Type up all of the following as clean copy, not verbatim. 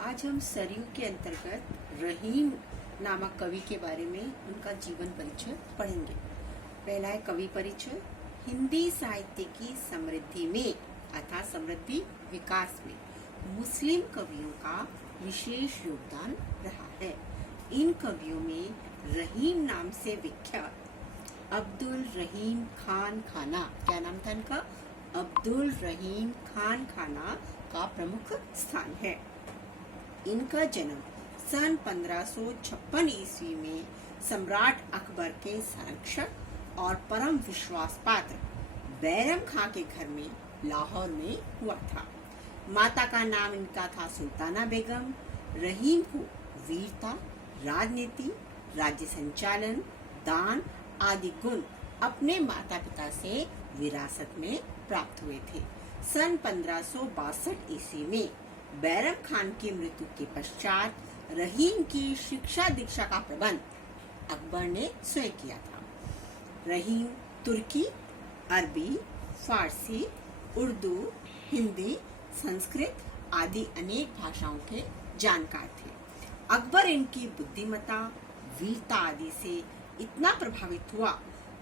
आज हम सरयू के अंतर्गत रहीम नामक कवि के बारे में उनका जीवन परिचय पढ़ेंगे। पहला है कवि परिचय। हिंदी साहित्य की समृद्धि में अर्थात समृद्धि विकास में मुस्लिम कवियों का विशेष योगदान रहा है। इन कवियों में रहीम नाम से विख्यात अब्दुल रहीम खान खाना, क्या नाम था इनका? अब्दुल रहीम खान खाना का प्रमुख स्थान है। इनका जन्म सन 1556 ईस्वी में सम्राट अकबर के संरक्षक और परम विश्वास पात्र बैरम खां के घर में लाहौर में हुआ था। माता का नाम इनका था सुल्ताना बेगम। रहीम को वीरता, राजनीति, राज्य संचालन, दान आदि गुण अपने माता पिता से विरासत में प्राप्त हुए थे। सन 1562 ईस्वी में बैरम खान की मृत्यु के पश्चात रहीम की शिक्षा दीक्षा का प्रबंध अकबर ने स्वयं किया था। रहीम तुर्की, अरबी, फारसी, उर्दू, हिंदी, संस्कृत आदि अनेक भाषाओं के जानकार थे। अकबर इनकी बुद्धिमत्ता, वीरता आदि से इतना प्रभावित हुआ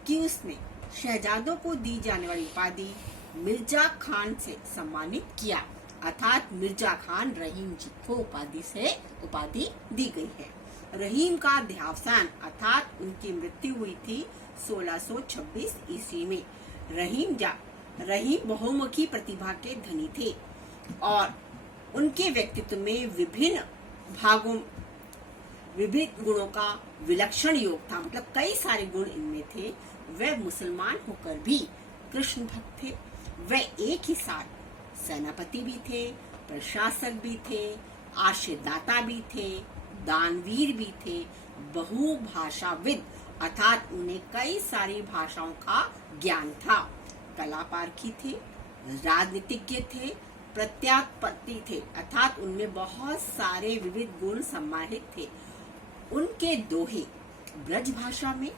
कि उसने शहजादों को दी जाने वाली उपाधि मिर्जा खान से सम्मानित किया, अर्थात मिर्जा खान रहीम जी को उपाधि दी गई है। रहीम का देहावसान अर्थात उनकी मृत्यु हुई थी 1626 ईस्वी में। रहीम बहुमुखी प्रतिभा के धनी थे और उनके व्यक्तित्व में विभिन्न गुणों का विलक्षण योग था, मतलब कई सारे गुण इनमें थे। वे मुसलमान होकर भी कृष्ण भक्त थे। वे एक ही साथ सेनापति भी थे, प्रशासक भी थे, आश्रयदाता भी थे, दानवीर भी थे, बहुभाषाविद अर्थात उन्हें कई सारी भाषाओं का ज्ञान था, कलापारखी थे, राजनीतिज्ञ थे, प्रत्यापत्ति थे अर्थात उनमें बहुत सारे विविध गुण सम्मानित थे। उनके दोहे ब्रज भाषा में,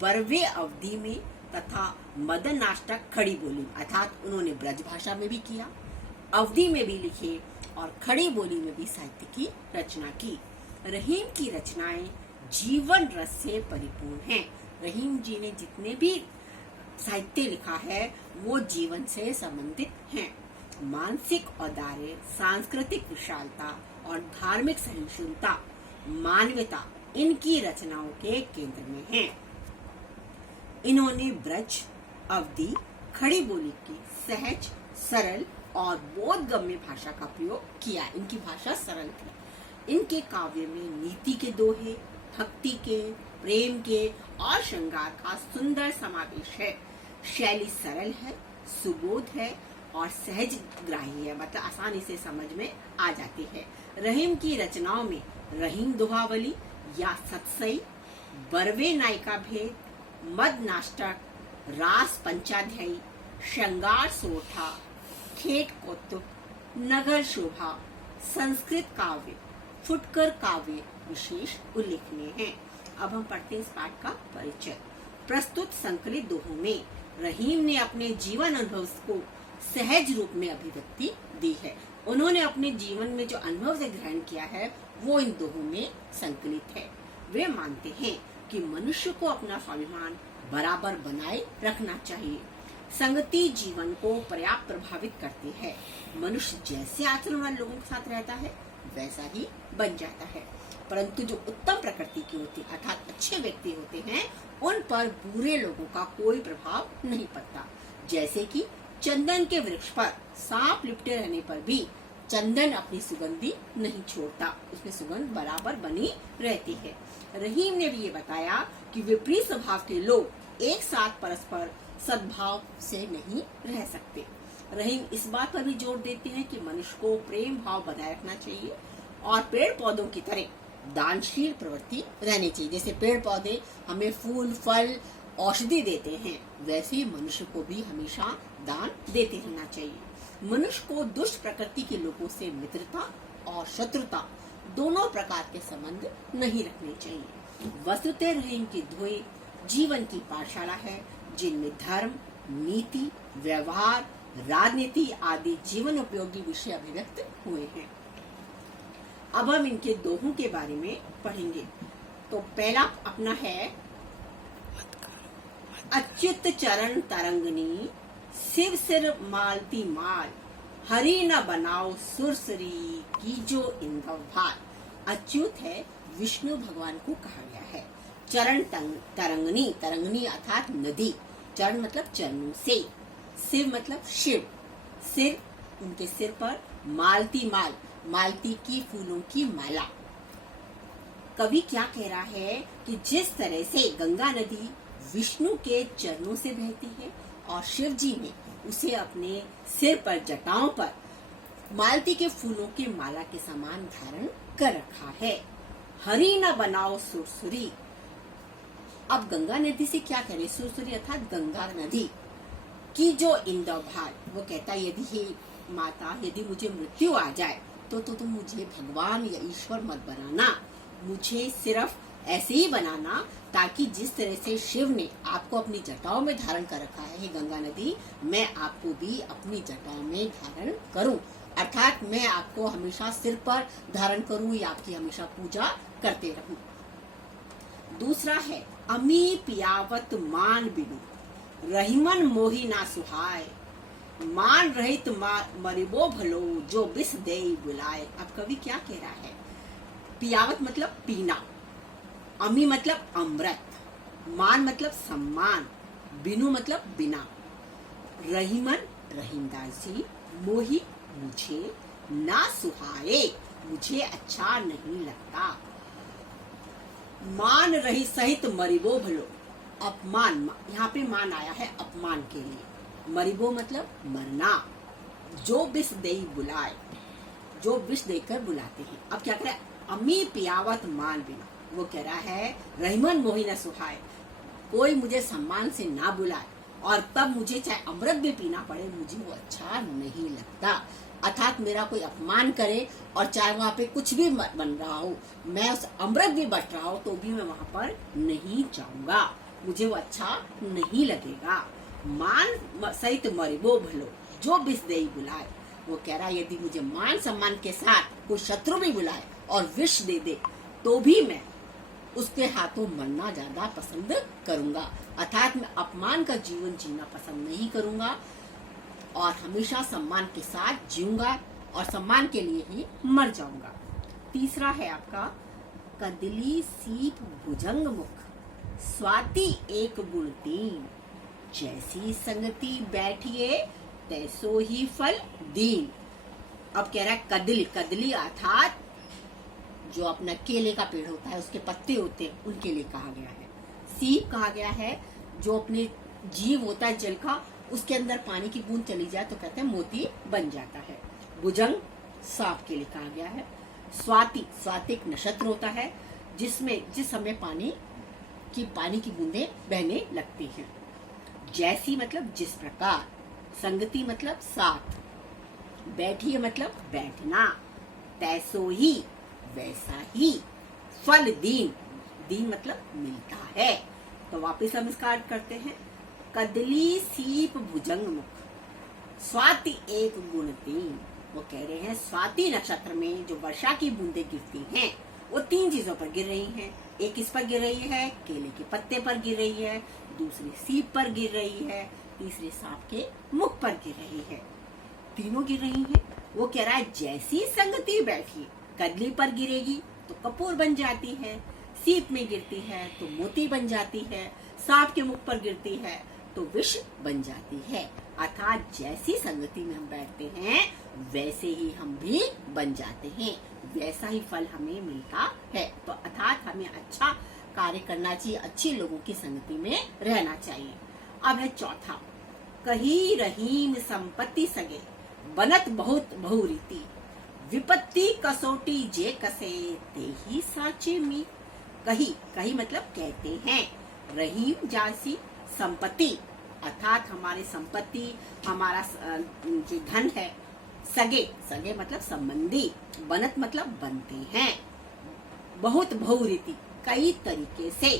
बरवे अवधि में तथा मदन नाटक खड़ी बोली अर्थात उन्होंने ब्रज भाषा में भी किया, अवधि में भी लिखे और खड़ी बोली में भी साहित्य की रचना की। रहीम की रचनाएं जीवन रस से परिपूर्ण हैं। रहीम जी ने जितने भी साहित्य लिखा है वो जीवन से संबंधित हैं। मानसिक औदार्य, सांस्कृतिक विशालता और धार्मिक सहिष्णुता, मानवता इनकी रचनाओं के केंद्र में है। इन्होंने ब्रज, अवधि, खड़ी बोली की सहज, सरल और बोधगम्य भाषा का प्रयोग किया। इनकी भाषा सरल थी। इनके काव्य में नीति के दोहे, भक्ति के, प्रेम के और श्रृंगार का सुंदर समावेश है। शैली सरल है, सुबोध है और सहज ग्राही है, मतलब आसानी से समझ में आ जाती है। रहीम की रचनाओं में रहीम दोहावली या सतसई, बरवे नायिका भेद, मद नाटक, रास पंचाध्यायी, श्रृंगार सोठा, खेत कौतुक, नगर शोभा, संस्कृत काव्य, फुटकर काव्य विशेष उल्लेखनीय हैं। अब हम पढ़ते हैं इस पाठ का परिचय। प्रस्तुत संकलित दोहों में रहीम ने अपने जीवन अनुभव को सहज रूप में अभिव्यक्ति दी है। उन्होंने अपने जीवन में जो अनुभव से ग्रहण किया है वो इन दोहों में संकलित है। वे मानते हैं कि मनुष्य को अपना स्वाभिमान बराबर बनाए रखना चाहिए। संगति जीवन को पर्याप्त प्रभावित करती है। मनुष्य जैसे आचरण वाले लोगों के साथ रहता है वैसा ही बन जाता है, परंतु जो उत्तम प्रकृति की होती अर्थात अच्छे व्यक्ति होते हैं उन पर बुरे लोगों का कोई प्रभाव नहीं पड़ता। जैसे कि चंदन के वृक्ष पर सांप लिपटे रहने पर भी चंदन अपनी सुगंधी नहीं छोड़ता, उसमें सुगंध बराबर बनी रहती है। रहीम ने भी ये बताया कि विपरीत स्वभाव के लोग एक साथ परस्पर सद्भाव से नहीं रह सकते। रहीम इस बात पर भी जोर देते हैं कि मनुष्य को प्रेम भाव बनाए रखना चाहिए और पेड़ पौधों की तरह दानशील प्रवृत्ति रहनी चाहिए। जैसे पेड़ पौधे हमें फूल, फल, औषधि देते हैं वैसे ही मनुष्य को भी हमेशा दान देते रहना चाहिए। मनुष्य को दुष्ट प्रकृति के लोगों से मित्रता और शत्रुता दोनों प्रकार के संबंध नहीं रखने चाहिए। वस्तुतः रहीम की दोहे जीवन की पाठशाला है जिनमें धर्म, नीति, व्यवहार, राजनीति आदि जीवन उपयोगी विषय अभिव्यक्त हुए हैं। अब हम इनके दोहों के बारे में पढ़ेंगे। तो पहला अपना है, अच्युत चरण तरंगनी, शिव सिर मालती माल, हरि न बनाओ सुरसरी, की जो इंदव भाल। अच्युत है विष्णु भगवान को कहा गया है। चरण तरंगनी, तरंगनी अर्थात नदी, चरण मतलब चरणों से, शिव मतलब शिव, सिर उनके सिर पर, मालती माल, मालती की फूलों की माला। कवि क्या कह रहा है कि जिस तरह से गंगा नदी विष्णु के चरणों से बहती है और शिव जी ने उसे अपने सिर पर, जटाओं पर मालती के फूलों की माला के समान धारण कर रखा है। हरि न बनाओ सुरसुरी। अब गंगा नदी से क्या करे, सुरसुरी अर्थात गंगा नदी की जो इंदव भाल, वो कहता है यदि हे माता, यदि मुझे मृत्यु आ जाए तो तुम मुझे भगवान या ईश्वर मत बनाना, मुझे सिर्फ ऐसे ही बनाना ताकि जिस तरह से शिव ने आपको अपनी जटाओं में धारण कर रखा है गंगा नदी, मैं आपको भी अपनी जटा में धारण करूं, अर्थात मैं आपको हमेशा सिर पर धारण करूं या आपकी हमेशा पूजा करते रहूं। दूसरा है, अमी पियावत मान बिनु, रहीमन मोही ना सुहाय, मान रहित मरिबो भलो, जो बिस दे बुलाए। अब कवि क्या कह रहा है, पियावत मतलब पीना, अमी मतलब अमृत, मान मतलब सम्मान, बिनु मतलब बिना, रहीमन रहीमदास जी, मोही मुझे, ना सुहाए मुझे अच्छा नहीं लगता, मान रही सहित मरिबो भलो, अपमान, यहाँ पे मान आया है अपमान के लिए, मरिबो मतलब मरना, जो विष दे बुलाए, जो विष देकर बुलाते हैं। अब क्या करे, अमी पियावत मान बिना, वो कह रहा है रहीमन मोही न सुहाए, कोई मुझे सम्मान से ना बुलाए और तब मुझे चाहे अमृत भी पीना पड़े, मुझे वो अच्छा नहीं लगता, अर्थात मेरा कोई अपमान करे और चाहे वहाँ पे कुछ भी बन रहा हो, मैं उस अमृत भी बट रहा हो तो भी मैं वहाँ पर नहीं जाऊंगा, मुझे वो अच्छा नहीं लगेगा। मान सहित मरिबो भलो, जो बिस देई बुलाए, वो कह रहा है यदि मुझे मान सम्मान के साथ कोई शत्रु भी बुलाए और विष दे दे तो भी मैं उसके हाथों मरना ज्यादा पसंद करूंगा, अर्थात मैं अपमान का जीवन जीना पसंद नहीं करूंगा और हमेशा सम्मान के साथ जीऊंगा और सम्मान के लिए ही मर जाऊंगा। तीसरा है आपका, कदली सीप भुजंग मुख, स्वाति एक गुण दीन, जैसी संगति बैठिए तैसो ही फल दीन। अब कह रहा है कदली, कदली अर्थात जो अपना केले का पेड़ होता है उसके पत्ते होते हैं उनके लिए कहा गया है। सीप कहा गया है जो अपने जीव होता है जल का, उसके अंदर पानी की बूंद चली जाए तो कहते हैं मोती बन जाता है। भुजंग सांप के लिए कहा गया है। स्वाति, स्वाति एक नक्षत्र होता है जिसमें जिस समय पानी की बूंदें बहने लगती हैं। जैसी मतलब जिस प्रकार, संगति मतलब साथ, बैठिए मतलब बैठना, तैसो ही वैसा ही, फल दीन, दीन मतलब मिलता है। तो वापस हम इसका अर्थ करते हैं, कदली सीप भुजंग मुख, स्वाति एक गुण दीन। वो कह रहे हैं स्वाति नक्षत्र में जो वर्षा की बूंदें गिरती हैं वो तीन चीजों पर गिर रही हैं। एक इस पर गिर रही है, केले के पत्ते पर गिर रही है, दूसरी सीप पर गिर रही है, तीसरी सांप के मुख पर गिर रही है, तीनों गिर रही हैं। वो कह रहा है जैसी संगति बैठी, कदली पर गिरेगी तो कपूर बन जाती है, सीप में गिरती है तो मोती बन जाती है, सांप के मुख पर गिरती है तो विष बन जाती है। अर्थात जैसी संगति में हम बैठते हैं वैसे ही हम भी बन जाते हैं, वैसा ही फल हमें मिलता है। तो अर्थात हमें अच्छा कार्य करना चाहिए, अच्छे लोगों की संगति में रहना चाहिए। अब है चौथा, कही रहीम संपत्ति सगे, बनत बहुत बहुरीति, विपत्ति कसौटी जे कसे, ते ही साचे मी। कही, कही मतलब कहते हैं, रहीम जैसी संपत्ति अर्थात हमारी संपत्ति, हमारा जो धन है, सगे, सगे मतलब संबंधी, बनत मतलब बनते हैं, बहुत बहुरीति कई तरीके से,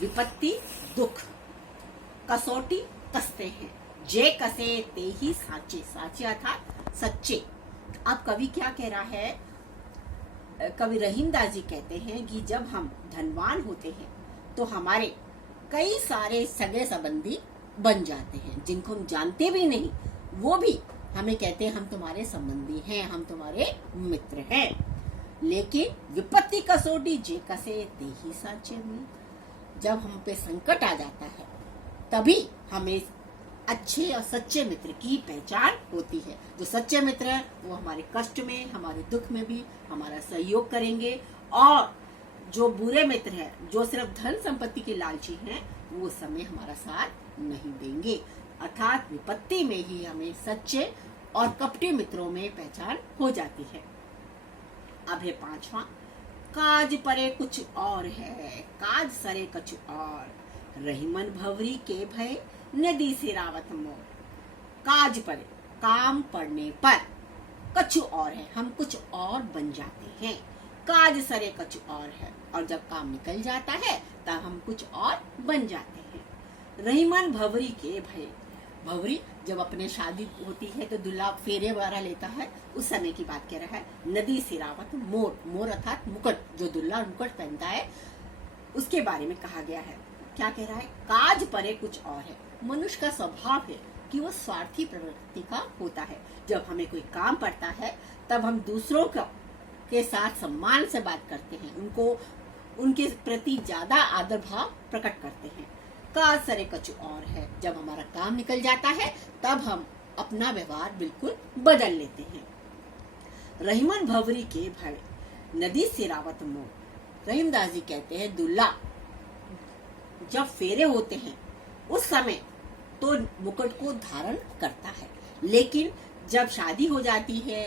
विपत्ति दुख, कसौटी कसते हैं, जे कसे ते ही साचे, साचे अर्थात सच्चे। अब कवि क्या कह रहा है, कवि रहीमदास जी कहते हैं कि जब हम धनवान होते हैं तो हमारे कई सारे सगे संबंधी बन जाते हैं, जिनको हम जानते भी नहीं, वो भी हमें कहते हैं हम तुम्हारे संबंधी हैं, हम तुम्हारे मित्र हैं। लेकिन विपत्ति कसोटी जे कसे ते ही साचे में, जब हम पे संकट आ जाता है तभी हमें अच्छे और सच्चे मित्र की पहचान होती है। जो सच्चे मित्र हैं वो हमारे कष्ट में, हमारे दुख में भी हमारा सहयोग करेंगे, और जो बुरे मित्र हैं, जो सिर्फ धन संपत्ति के लालची हैं, वो समय हमारा साथ नहीं देंगे। अर्थात विपत्ति में ही हमें सच्चे और कपटी मित्रों में पहचान हो जाती है। अब है 5वां, काज परे कुछ और है, काज सरे कुछ और, रहीमन भवरी के भय नदी से रावत मोर। काज परे, काम पड़ने पर, कुछ और है, हम कुछ और बन जाते हैं। काज सरे कुछ और है, और जब काम निकल जाता है तब हम कुछ और बन जाते हैं। रहीमन भवरी के भय, भवरी जब अपने शादी होती है तो दूल्हा फेरे वगैरह लेता है, उस समय की बात कह रहा है। नदी सिरावत मोर, मोर अर्थात मुकुट, जो दूल्हा मुकुट पहनता है उसके बारे में कहा गया है। क्या कह रहा है? काज परे कुछ और है। मनुष्य का स्वभाव है कि वो स्वार्थी प्रवृत्ति का होता है। जब हमें कोई काम पड़ता है तब हम दूसरों के साथ सम्मान से बात करते हैं, उनके प्रति ज्यादा आदर भाव प्रकट करते हैं। काज सरे कुछ और है, जब हमारा काम निकल जाता है तब हम अपना व्यवहार बिल्कुल बदल लेते हैं। रहीमन भवरी के भय नदी से रावत मोर। रहीमदास जी कहते हैं दूल्हा जब फेरे होते हैं उस समय तो मुकुट को धारण करता है, लेकिन जब शादी हो जाती है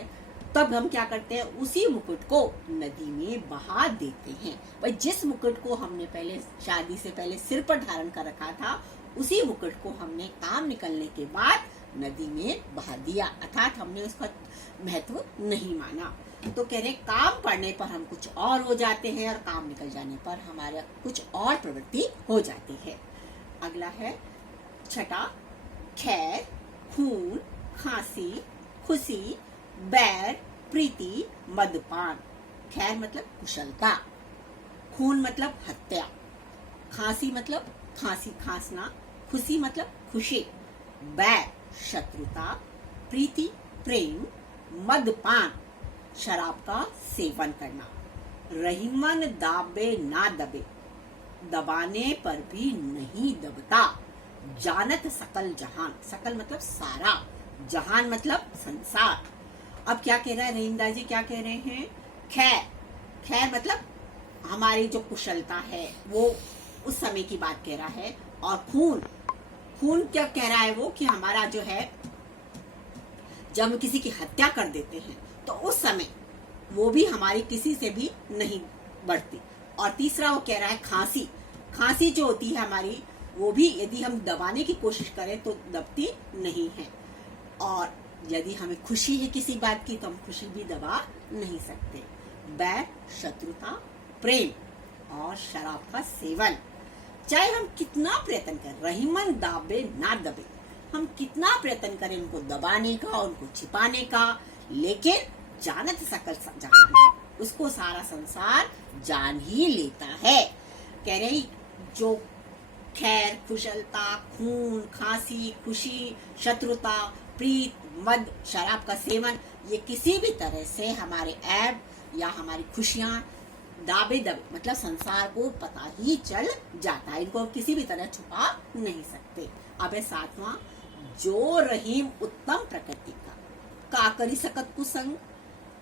तब हम क्या करते हैं? उसी मुकुट को नदी में बहा देते हैं। भाई जिस मुकुट को हमने पहले शादी से पहले सिर पर धारण कर रखा था, उसी मुकुट को हमने काम निकलने के बाद नदी में बहा दिया, अर्थात हमने उसका महत्व नहीं माना। तो कह रहे काम पड़ने पर हम कुछ और हो जाते हैं, और काम निकल जाने पर हमारा कुछ और प्रवृत्ति हो जाती है। अगला है 6, खैर, खून, खांसी, खुशी, बैर, प्रीति, मदपान। खैर मतलब कुशलता, खून मतलब हत्या, खांसी मतलब खांसी खांसना, खुशी मतलब खुशी, बैर शत्रुता, प्रीति प्रेम, मदपान शराब का सेवन करना। रहीमन दाबे ना दबे, दबाने पर भी नहीं दबता, जानत सकल जहान। सकल मतलब सारा, जहान मतलब संसार। अब क्या कह रहा है रहीमदास जी? क्या कह रहे हैं? खैर, खैर मतलब हमारी जो कुशलता है वो उस समय की बात कह रहा है। और खून, खून क्या कह रहा है वो? कि हमारा जो है जब हम किसी की हत्या कर देते हैं तो उस समय वो भी हमारी किसी से भी नहीं बढ़ती। और तीसरा वो कह रहा है खांसी, खांसी जो होती है हमारी, वो भी यदि हम दबाने की कोशिश करें तो दबती नहीं है। और यदि हमें खुशी है किसी बात की तो हम खुशी भी दबा नहीं सकते। बैर शत्रुता, प्रेम और शराब का सेवन। चाहे हम कितना प्रयत्न करें, रहीमन दाबे ना दबे, हम कितना प्रयत्न करें उनको दबाने का, उनको छिपाने का, लेकिन जानत सकल जहान, उसको सारा संसार जान ही लेता है। कह रहे जो खैर, कुशलता, खून, खांसी, खुशी, शत्रुता, प्रीत, मद, शराब का सेवन, ये किसी भी तरह से हमारे ऐब या हमारी खुशियां दाबे दबे मतलब संसार को पता ही चल जाता है, इनको किसी भी तरह छुपा नहीं सकते। अब है 7वां, जो रहीम उत्तम प्रकृति का करी सकत कुसंग,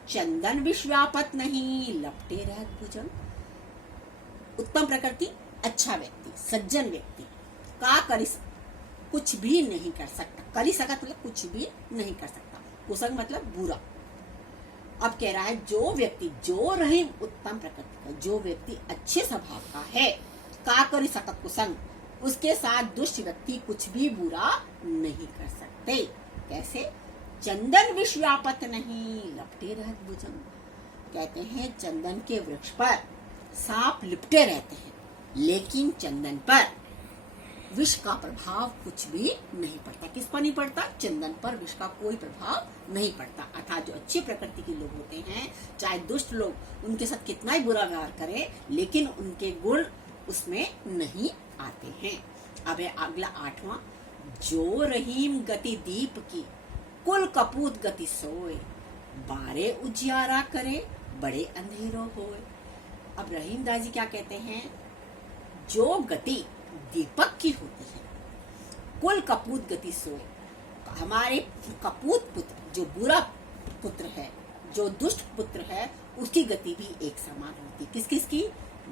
चंदन विश्वापत नहीं लपटे रहत भुजंग। उत्तम प्रकृति, अच्छा व्यक्ति, सज्जन व्यक्ति का करी कुछ भी नहीं कर सकता। करी सकत मतलब कुछ भी नहीं कर सकता, कुसंग मतलब बुरा। अब कह रहा है जो व्यक्ति, जो रहीम उत्तम प्रकृति का, जो व्यक्ति अच्छे स्वभाव का है, का करी सकत कुसंग, उसके साथ दुष्ट व्यक्ति कुछ भी बुरा नहीं कर सकते। कैसे? चंदन विश्वापत नहीं लपटे रहत भुजंग। कहते हैं चंदन के वृक्ष पर सांप लिपटे रहते हैं, लेकिन चंदन पर विष का प्रभाव कुछ भी नहीं पड़ता। किस पर नहीं पड़ता? चंदन पर विष का कोई प्रभाव नहीं पड़ता। अर्थात जो अच्छी प्रकृति के लोग होते हैं, चाहे दुष्ट लोग उनके साथ कितना ही बुरा व्यवहार करें, लेकिन उनके गुण उसमें नहीं आते हैं। अब है अगला 8वां, जो रहीम गति दीप की, कुल कपूत गति सोए, बारे उजियारा करे, बड़े अंधेरों होए। अब रहीमदास जी क्या कहते हैं? जो गति दीपक की होती है, कुल कपूत गति सोए, हमारे कपूत पुत्र, जो बुरा पुत्र है, जो दुष्ट पुत्र है, उसकी गति भी एक समान होती है। किस किस की?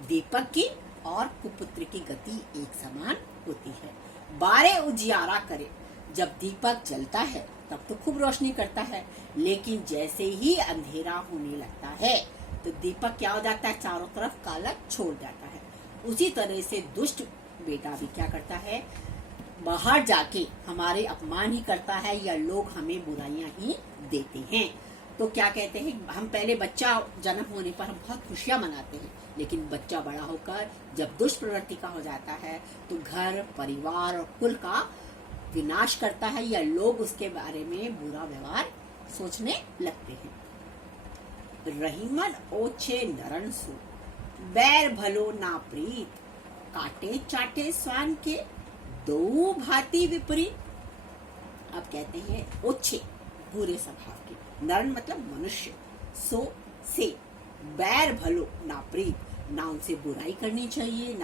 दीपक की और कुपुत्र की गति एक समान होती है। बारे उजियारा करे, जब दीपक जलता है तब तो खूब रोशनी करता है, लेकिन जैसे ही अंधेरा होने लगता है तो दीपक क्या हो जाता है? चारों तरफ काला छोड़ जाता है। उसी तरह से दुष्ट बेटा भी क्या करता है? बाहर जाके हमारे अपमान ही करता है, या लोग हमें बुराइयां ही देते हैं। तो क्या कहते हैं? हम पहले बच्चा जन्म होने पर हम बहुत खुशियां मनाते हैं, लेकिन बच्चा बड़ा होकर जब दुष्ट प्रवृत्ति का हो जाता है तो घर, परिवार और कुल का विनाश करता है, या लोग उसके बारे में बुरा व्यवहार सोचने लगते हैं। रहीमन ओछे नरन सु, बैर भलो ना प्रीत, काटे चाटे स्वान के, दो भांति विपरीत। अब कहते हैं ओछे, बुरे स्वभाव के, नरन मतलब मनुष्य, सो से, बैर भलो ना प्रीत, ना उनसे बुराई करनी चाहिए,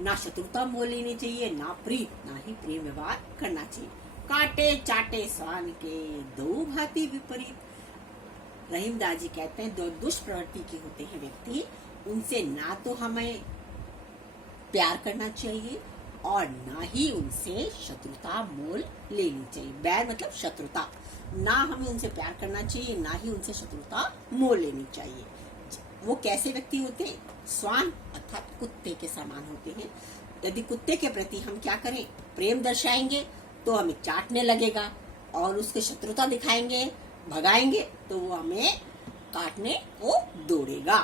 ना शत्रुता मोल लेनी चाहिए, ना प्रीत, ना ही प्रेम व्यवहार करना चाहिए। काटे चाटे स्वान के, दो भांति विपरीत। रहीमदास जी कहते हैं जो दुष्ट प्रवृत्ति के होते हैं व्यक्ति, उनसे ना तो हमें प्यार करना चाहिए और ना ही उनसे शत्रुता मोल लेनी चाहिए। बैर मतलब शत्रुता, ना हमें उनसे प्यार करना चाहिए, ना ही उनसे शत्रुता मोल लेनी चाहिए। वो कैसे व्यक्ति होते हैं? स्वान अर्थात कुत्ते के समान होते हैं। यदि कुत्ते के प्रति हम क्या करें? प्रेम दर्शाएंगे तो हमें चाटने लगेगा, और उसके शत्रुता दिखाएंगे, भगाएंगे तो वो हमें काटने को दौड़ेगा।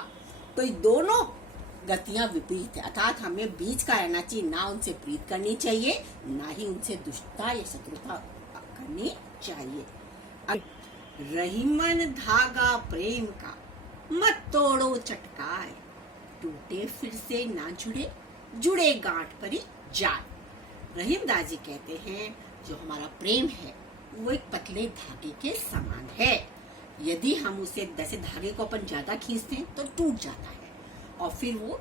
तो ये दोनों गतियां विपरीत है, अर्थात हमें बीच का रहना चाहिए, ना उनसे प्रीत करनी चाहिए, ना ही उनसे दुष्टता या शत्रुता करनी चाहिए। रहीमन धागा प्रेम का, मत तोड़ो चटकाए, टूटे फिर से ना जुड़े, जुड़े गांठ परी जाए। रहीमदास जी कहते हैं जो हमारा प्रेम है वो एक पतले धागे के समान है। यदि हम उसे जैसे धागे को अपन ज्यादा खींचते हैं तो टूट जाता है, और फिर वो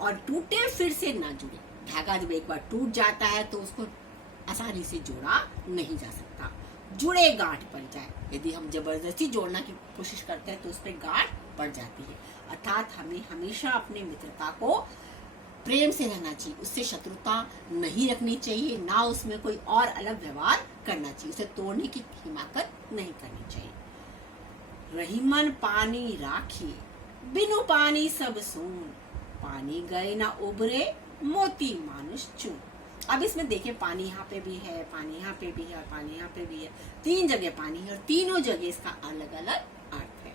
और टूटे फिर से ना जुड़े। धागा जब एक बार टूट जाता है तो उसको आसानी से जोड़ा नहीं जा सकता, जुड़े गांठ पड़ जाए। यदि हम जबरदस्ती जोड़ना की कोशिश करते हैं तो उस पर गांठ पड़ जाती है। अर्थात हमें हमेशा अपने मित्रता को प्रेम से रहना चाहिए, उससे शत्रुता नहीं रखनी चाहिए, ना उसमें कोई और अलग व्यवहार करना चाहिए, उसे तोड़ने की हिमाकत नहीं करनी चाहिए। रहीमन पानी राखी, बिनु पानी सब सून, पानी गए ना उबरे, मोती मानुष चून। अब इसमें देखिए पानी यहाँ पे भी है, पानी यहाँ पे भी है और पानी यहाँ पे भी है, 3 जगह पानी है और तीनों जगह इसका अलग अलग अर्थ है।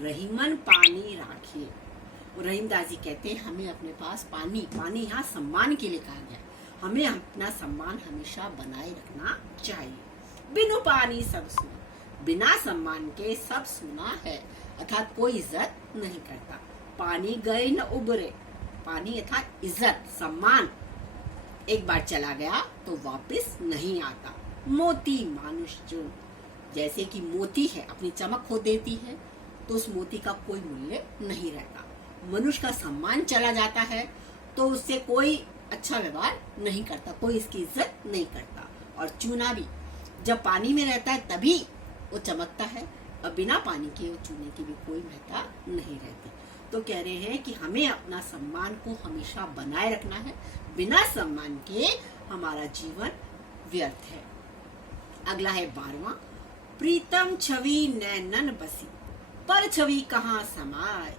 रहीमन पानी राखिए, रहीमदास जी कहते हैं हमें अपने पास पानी, पानी यहाँ सम्मान के लिए कहा गया, हमें अपना सम्मान हमेशा बनाए रखना चाहिए। बिनु पानी सब सूना, बिना सम्मान के सब सूना है, अर्थात कोई इज्जत नहीं करता। पानी गए न उबरे, पानी अर्थात इज्जत सम्मान एक बार चला गया तो वापस नहीं आता। मोती मानुष चून, जैसे कि मोती है अपनी चमक खो देती है तो उस मोती का कोई मूल्य नहीं रहता। मनुष्य का सम्मान चला जाता है तो उससे कोई अच्छा व्यवहार नहीं करता, कोई इसकी इज्जत नहीं करता। और चूना भी जब पानी में रहता है तभी वो चमकता है, और बिना पानी के वो चूने की भी कोई महत्ता नहीं रहती। तो कह रहे हैं कि हमें अपना सम्मान को हमेशा बनाए रखना है, बिना सम्मान के हमारा जीवन व्यर्थ है। अगला है 12वां, प्रीतम छवि नैनन बसी, पर छवि कहाँ समाए,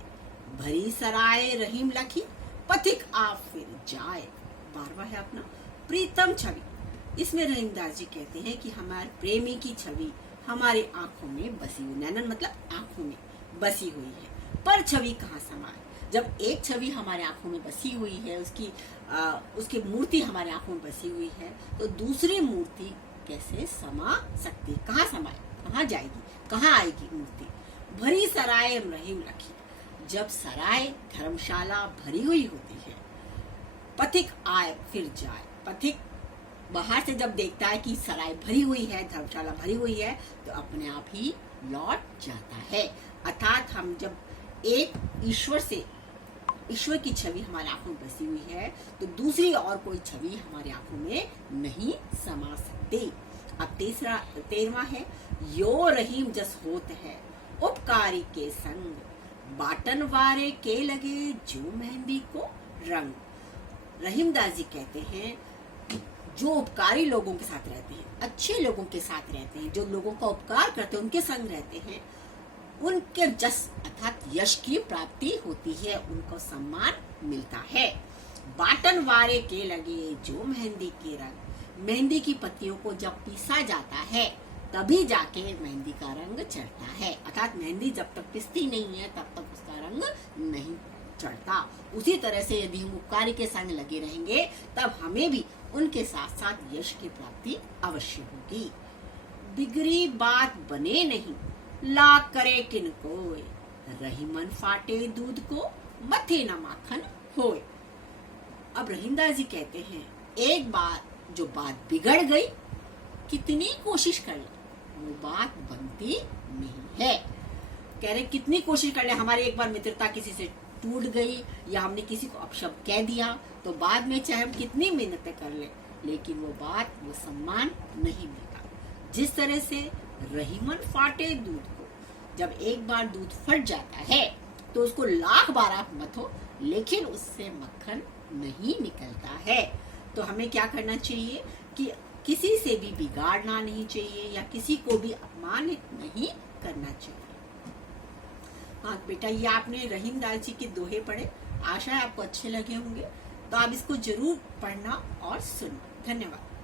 भरी सराय रहीम लखी, पथिक आप फिर जाए। 12वां है अपना प्रीतम छवि। इसमें रहीमदास जी कहते हैं कि हमारे प्रेमी की छवि हमारी आंखों में बसी हुई, नैनन मतलब आंखों में बसी हुई है, पर छवि कहाँ समाए। जब एक छवि हमारे आंखों में बसी हुई है, उसकी मूर्ति हमारे आंखों में बसी हुई है, तो दूसरी मूर्ति कैसे समा सकती है? कहाँ समाए, कहाँ जाएगी, कहाँ आएगी मूर्ति? भरी सराय रहीम रखी। जब सराय धर्मशाला भरी हुई होती है, पथिक आए फिर जाए। पथिक बाहर से जब देखता है कि सराय भरी हुई है, धर्मशाला भरी हुई है, तो अपने आप ही लौट जाता है। अर्थात हम जब एक ईश्वर की छवि हमारी आंखों में बसी हुई है, तो दूसरी और कोई छवि हमारी आंखों में नहीं समा सकती। अब 13वां है, यो रहीम जस होत है उपकारी के संग, बाटन वारे के लगे जो मेहंदी को रंग। रहीमदास जी कहते हैं, जो उपकारी लोगों के साथ रहते हैं, अच्छे लोगों के साथ रहते हैं, जो लोगों का उपकार करते हैं, उनके संग रहते हैं, उनके जस अर्थात यश की प्राप्ति होती है, उनको सम्मान मिलता है। बाटन वारे के लगे जो मेहंदी के रंग। मेहंदी की पत्तियों को जब पीसा जाता है, तभी जाके मेहंदी का रंग चढ़ता है। अर्थात मेहंदी जब तक पिसती नहीं है, तब तक उसका रंग नहीं चढ़ता। उसी तरह से यदि हम उपकारी के संग लगे रहेंगे, तब हमें भी उनके साथ साथ यश की प्राप्ति अवश्य होगी। बिगड़ी बात बने नहीं, लाख करे किन कोय, रही मन फाटे दूध को, मथे न माखन होय। अब रहीमदास जी कहते हैं, एक बार जो बात बिगड़ गई, कितनी कोशिश कर ले, वो बात बनती नहीं है। कह रहे कितनी कोशिश कर ले, हमारी एक बार मित्रता किसी से टूट गई, या हमने किसी को अपशब्द कह दिया, तो बाद में चाहे हम कितनी मेहनतें कर ले, लेकिन वो बात, वो सम्मान नहीं मिलता। जिस तरह से रहीमन फाटे दूध को, जब एक बार दूध फट जाता है, तो उसको लाख बार आप मथो, लेकिन उससे मक्खन नहीं निकलता है। तो हमें क्या करना चाहिए कि किसी से भी बिगाड़ना नहीं चाहिए, या किसी को भी अपमानित नहीं करना चाहिए। हाँ बेटा, ये आपने रहीमदास जी के दोहे पढ़े, आशा है आपको अच्छे लगे होंगे। तो आप इसको जरूर पढ़ना और सुनना। धन्यवाद।